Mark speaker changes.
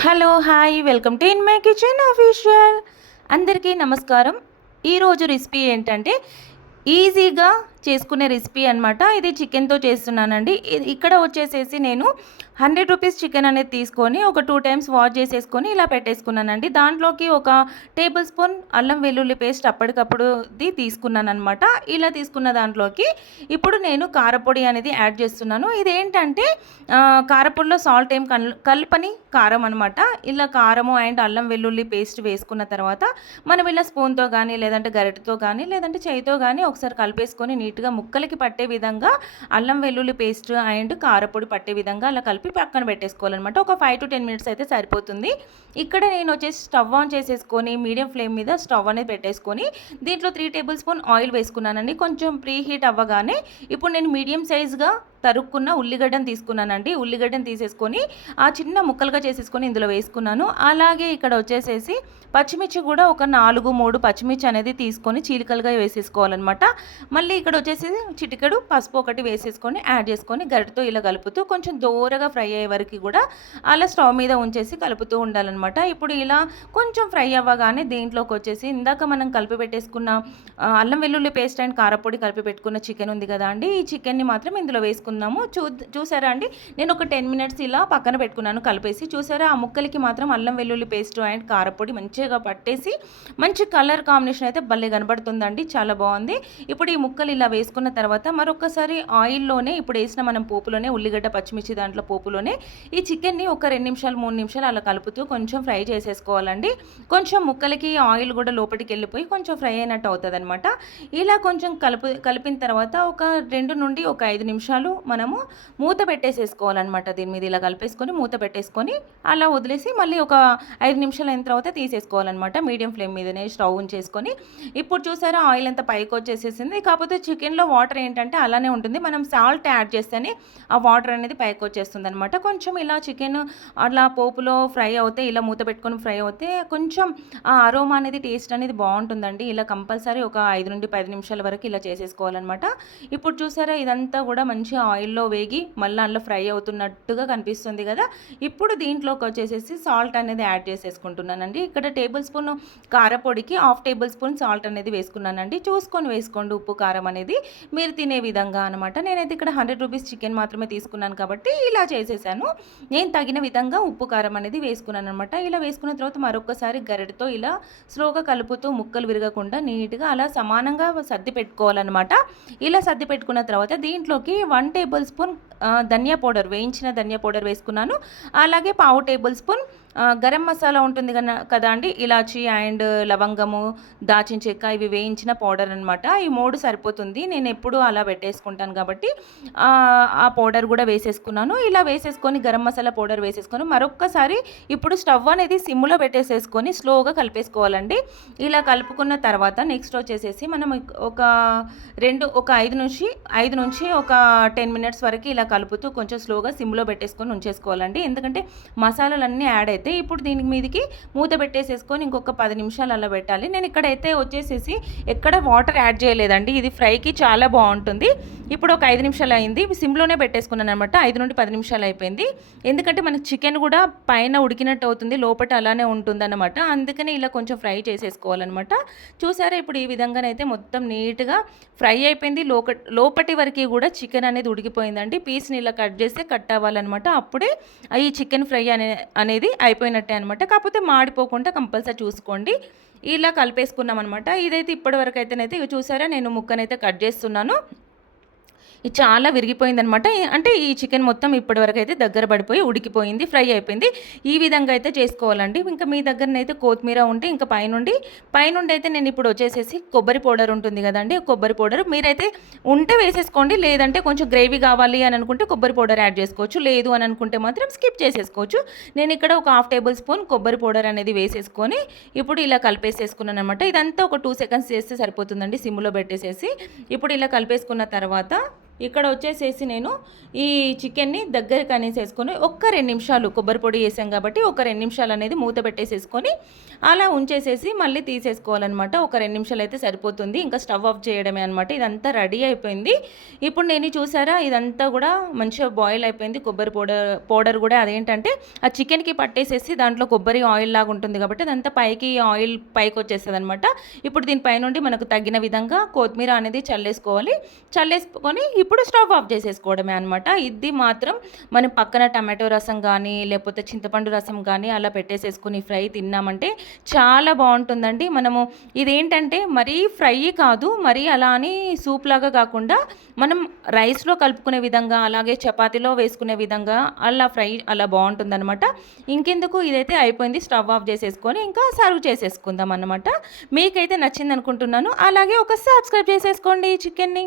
Speaker 1: Hello hi welcome to in my kitchen official. అందరికీ నమస్కారం. ఈరోజు రెసిపీ ఏంటంటే ఈజీగా చేసుకునే రెసిపీ అనమాట ఇది చికెన్తో చేస్తున్నానండి. ఇక్కడ వచ్చేసేసి నేను హండ్రెడ్ రూపీస్ చికెన్ అనేది తీసుకొని ఒక టూ టైమ్స్ వాష్ చేసేసుకొని ఇలా పెట్టేసుకున్నానండి. దాంట్లోకి ఒక టేబుల్ స్పూన్ అల్లం వెల్లుల్లి పేస్ట్ అప్పటికప్పుడుది తీసుకున్నాను అనమాట ఇలా తీసుకున్న దాంట్లోకి ఇప్పుడు నేను కారపొడి అనేది యాడ్ చేస్తున్నాను. ఇదేంటంటే కారపొడిలో సాల్ట్ ఏం కల్ కలపని కారం అనమాట ఇలా కారము అండ్ అల్లం వెల్లుల్లి పేస్ట్ వేసుకున్న తర్వాత మనం ఇలా స్పూన్తో కానీ లేదంటే గరిటతో కానీ లేదంటే చేయితో కానీ ఒకసారి కలిపేసుకొని నీట్గా ముక్కలకి పట్టే విధంగా అల్లం వెల్లుల్లి పేస్ట్ అండ్ కారపొడి పట్టే విధంగా అలా కలిపి పక్కన పెట్టేసుకోవాలన్నమాట. ఒక ఫైవ్ టు టెన్ మినిట్స్ అయితే సరిపోతుంది. ఇక్కడ నేను వచ్చేసి స్టవ్ ఆన్ చేసేసుకొని మీడియం ఫ్లేమ్ మీద స్టవ్ అనేది పెట్టేసుకొని దీంట్లో త్రీ టేబుల్ స్పూన్ ఆయిల్ వేసుకున్నానండి. కొంచెం ప్రీ హీట్ అవ్వగానే ఇప్పుడు నేను మీడియం సైజ్గా తరుక్కున్న ఉల్లిగడ్డను తీసుకున్నానండి. ఉల్లిగడ్డను తీసేసుకొని ఆ చిన్న ముక్కలుగా చేసేసుకొని ఇందులో వేసుకున్నాను. అలాగే ఇక్కడ వచ్చేసేసి పచ్చిమిర్చి కూడా ఒక నాలుగు మూడు పచ్చిమిర్చి అనేది తీసుకొని చీలికలుగా వేసేసుకోవాలన్నమాట. మళ్ళీ ఇక్కడ వచ్చేసి చిటికెడు పసుపు ఒకటి వేసేసుకొని యాడ్ చేసుకొని గరిటతో ఇలా కలుపుతూ కొంచెం దూరగా ఫ్రై అయ్యే వరకు కూడా అలా స్టవ్ మీద ఉంచేసి కలుపుతూ ఉండాలన్నమాట. ఇప్పుడు ఇలా కొంచెం ఫ్రై అవ్వగానే దీంట్లోకి వచ్చేసి ఇందాక మనం కలిపి పెట్టేసుకున్న అల్లం వెల్లుల్లి పేస్ట్ అండ్ కారపొడి కలిపి పెట్టుకున్న చికెన్ ఉంది కదా అండి ఈ చికెన్ని మాత్రం ఇందులో వేసుకుందాము. చూ చూసారా అండి? నేను ఒక టెన్ మినిట్స్ ఇలా పక్కన పెట్టుకున్నాను కలిపేసి. చూసారా? ఆ ముక్కలకి మాత్రం అల్లం వెల్లుల్లి పేస్ట్ అండ్ కారపొడి మంచిగా పట్టేసి మంచి కలర్ కాంబినేషన్ అయితే భలే కనబడుతుందండి. చాలా బాగుంది. ఇప్పుడు ఈ ముక్కలు ఇలా వేసుకున్న తర్వాత మరొకసారి ఆయిల్లోనే ఇప్పుడు వేసిన మనం పోపులోనే ఉల్లిగడ్డ పచ్చిమిర్చి దాంట్లో పోపులోనే ఈ చికెన్ని ఒక రెండు నిమిషాలు మూడు నిమిషాలు అలా కలుపుతూ కొంచెం ఫ్రై చేసేసుకోవాలండి. కొంచెం ముక్కలకి ఆయిల్ కూడా లోపలికి వెళ్ళిపోయి కొంచెం ఫ్రై అయినట్టు అవుతుంది అనమాట ఇలా కొంచెం కలుపు కలిపిన తర్వాత ఒక రెండు నుండి ఒక ఐదు నిమిషాలు మనము మూత పెట్టేసేసుకోవాలన్నమాట దీని మీద. ఇలా కలిపేసుకొని మూత పెట్టేసుకొని అలా వదిలేసి మళ్ళీ ఒక ఐదు నిమిషాలు అయిన తర్వాత తీసేసుకోవాలన్నమాట. మీడియం ఫ్లేమ్ మీదనే స్టవ్ ఉంచేసుకొని. ఇప్పుడు చూసారా ఆయిల్ అంతా పైకి వచ్చేసేసింది. కాకపోతే చికెన్లో వాటర్ ఏంటంటే అలానే ఉంటుంది. మనం సాల్ట్ యాడ్ చేస్తేనే ఆ వాటర్ అనేది పైకి వచ్చేస్తుంది అనమాట కొంచెం ఇలా చికెన్ అలా పోపులో ఫ్రై అవుతే ఇలా మూత పెట్టుకొని ఫ్రై అవుతే కొంచెం ఆ అరోమా అనేది టేస్ట్ అనేది బాగుంటుందండి. ఇలా కంపల్సరీ ఒక ఐదు నుండి పది నిమిషాల వరకు ఇలా చేసేసుకోవాలన్నమాట. ఇప్పుడు చూసారా ఇదంతా కూడా మంచి ఆయిల్లో వేగి మళ్ళీ అందులో ఫ్రై అవుతున్నట్టుగా కనిపిస్తుంది కదా. ఇప్పుడు దీంట్లోకి వచ్చేసేసి సాల్ట్ అనేది యాడ్ చేసేసుకుంటున్నానండి. ఇక్కడ టేబుల్ స్పూన్ కారపొడికి హాఫ్ టేబుల్ స్పూన్ సాల్ట్ అనేది వేసుకున్నానండి. చూసుకొని వేసుకోండి ఉప్పు కారం అనేది. మీరు తినే విధంగా అనమాట నేనైతే ఇక్కడ హండ్రెడ్ రూపీస్ చికెన్ మాత్రమే తీసుకున్నాను కాబట్టి ఇలా చేసేసాను. నేను తగిన విధంగా ఉప్పు కారం అనేది వేసుకున్నాను అనమాట ఇలా వేసుకున్న తర్వాత మరొకసారి గరిటతో ఇలా స్లోగా కలుపుతూ ముక్కలు విరగకుండా నీట్గా అలా సమానంగా సర్ది పెట్టుకోవాలన్నమాట. ఇలా సర్ది పెట్టుకున్న తర్వాత దీంట్లోకి వన్ టేబుల్ స్పూన్ ధనియా పౌడర్ వేయించిన ధనియా పౌడర్ వేసుకున్నాను. అలాగే పావు టేబుల్ స్పూన్ గరం మసాలా ఉంటుంది కదా అండి? ఇలాచి అండ్ లవంగము దాచిన చెక్క ఇవి వేయించిన పౌడర్ అనమాట ఈ మూడు సరిపోతుంది. నేను ఎప్పుడూ అలా పెట్టేసుకుంటాను కాబట్టి ఆ, పౌడర్ కూడా వేసేసుకున్నాను. ఇలా వేసేసుకొని గరం మసాలా పౌడర్ వేసేసుకొని మరొక్కసారి ఇప్పుడు స్టవ్ అనేది సిమ్లో పెట్టేసేసుకొని స్లోగా కలిపేసుకోవాలండి. ఇలా కలుపుకున్న తర్వాత నెక్స్ట్ వచ్చేసేసి మనం ఒక రెండు ఒక ఐదు నుంచి ఐదు నుంచి ఒక టెన్ మినిట్స్ వరకు ఇలా కలుపుతూ కొంచెం స్లోగా సిమ్లో పెట్టేసుకొని ఉంచేసుకోవాలండి. ఎందుకంటే మసాలాలన్నీ యాడ్ అయితే ఇప్పుడు దీని మీదకి మూత పెట్టేసేసుకొని ఇంకొక పది నిమిషాలు అలా పెట్టాలి. నేను ఇక్కడైతే వచ్చేసేసి ఎక్కడ వాటర్ యాడ్ చేయలేదండి. ఇది ఫ్రైకి చాలా బాగుంటుంది. ఇప్పుడు ఒక ఐదు నిమిషాలు అయింది. సిమ్లోనే పెట్టేసుకున్నాను అనమాట ఐదు నుండి పది నిమిషాలు అయిపోయింది. ఎందుకంటే మనకి చికెన్ కూడా పైన ఉడికినట్టు అవుతుంది. లోపల అలానే ఉంటుంది అనమాట అందుకని ఇలా కొంచెం ఫ్రై చేసేసుకోవాలన్నమాట. చూసారా ఇప్పుడు ఈ విధంగానైతే మొత్తం నీట్గా ఫ్రై అయిపోయింది. లోక లోపటి వరకు కూడా చికెన్ అనేది ఉడికిపోయిందండి. పీస్ని ఇలా కట్ చేస్తే కట్ అవ్వాలన్నమాట. అప్పుడే ఈ చికెన్ ఫ్రై అనే అనేది అయిపోయినట్టే అనమాట కాకపోతే మాడిపోకుండా కంపల్సరీ చూసుకోండి. ఇలా కలిపేసుకున్నాం అనమాట ఇదైతే ఇప్పటివరకు అయితేనైతే ఇవి చూసారా? నేను ముక్కనైతే కట్ చేస్తున్నాను. ఇది చాలా విరిగిపోయిందనమాట అంటే ఈ చికెన్ మొత్తం ఇప్పటివరకు అయితే దగ్గర పడిపోయి ఉడికిపోయింది ఫ్రై అయిపోయింది. ఈ విధంగా అయితే చేసుకోవాలండి. ఇంకా మీ దగ్గరనైతే కొత్తిమీర ఉంటే ఇంకా పైనుండి పైనుండి అయితే నేను ఇప్పుడు వచ్చేసేసి కొబ్బరి పౌడర్ ఉంటుంది కదండి కొబ్బరి పౌడర్ మీరైతే ఉంటే వేసేసుకోండి లేదంటే కొంచెం గ్రేవీ కావాలి అని అనుకుంటే కొబ్బరి పౌడర్ యాడ్ చేసుకోవచ్చు లేదు అని అనుకుంటే మాత్రం స్కిప్ చేసేసుకోవచ్చు. నేను ఇక్కడ ఒక హాఫ్ టేబుల్ స్పూన్ కొబ్బరి పౌడర్ అనేది వేసేసుకొని ఇప్పుడు ఇలా కలిపేసేసుకున్నాను అనమాట ఇదంతా ఒక టూ సెకండ్స్ చేస్తే సరిపోతుందండి సిమ్లో పెట్టేసేసి. ఇప్పుడు ఇలా కలిపేసుకున్న తర్వాత ఇక్కడ వచ్చేసేసి నేను ఈ చికెన్ని దగ్గరికి అనేసేసుకొని ఒక్క రెండు నిమిషాలు కొబ్బరి పొడి వేసాం కాబట్టి ఒక రెండు నిమిషాలు అనేది మూత పెట్టేసేసుకొని అలా ఉంచేసేసి మళ్ళీ తీసేసుకోవాలన్నమాట. ఒక రెండు నిమిషాలు అయితే సరిపోతుంది. ఇంకా స్టవ్ ఆఫ్ చేయడమే అనమాట ఇదంతా రెడీ అయిపోయింది. ఇప్పుడు నేను చూసారా? ఇదంతా కూడా మంచిగా బాయిల్ అయిపోయింది. కొబ్బరి పౌడర్ పౌడర్ కూడా అదేంటంటే ఆ చికెన్కి పట్టేసేసి దాంట్లో కొబ్బరి ఆయిల్ లాగా ఉంటుంది కాబట్టి అదంతా పైకి ఆయిల్ పైకి వచ్చేస్తుంది అనమాట ఇప్పుడు దీనిపై నుండి మనకు తగిన విధంగా కొత్తిమీర అనేది చల్లేసుకోవాలి. చల్లేసుకొని ఇప్పుడు స్టవ్ ఆఫ్ చేసేసుకోవడమే అనమాట ఇది మాత్రం మనం పక్కన టమాటో రసం కానీ లేకపోతే చింతపండు రసం కానీ అలా పెట్టేసేసుకుని ఫ్రై తిన్నామంటే చాలా బాగుంటుందండి. మనము ఇదేంటంటే మరీ ఫ్రై కాదు మరీ అలా అని సూప్ లాగా కాకుండా మనం రైస్లో కలుపుకునే విధంగా అలాగే చపాతీలో వేసుకునే విధంగా అలా ఫ్రై అలా బాగుంటుందన్నమాట. ఇంకెందుకు ఇదైతే అయిపోయింది స్టవ్ ఆఫ్ చేసేసుకొని ఇంకా సర్వ్ చేసేసుకుందాం అన్నమాట. మీకైతే నచ్చింది అనుకుంటున్నాను అలాగే ఒక సబ్స్క్రైబ్ చేసేసుకోండి చికెన్ని.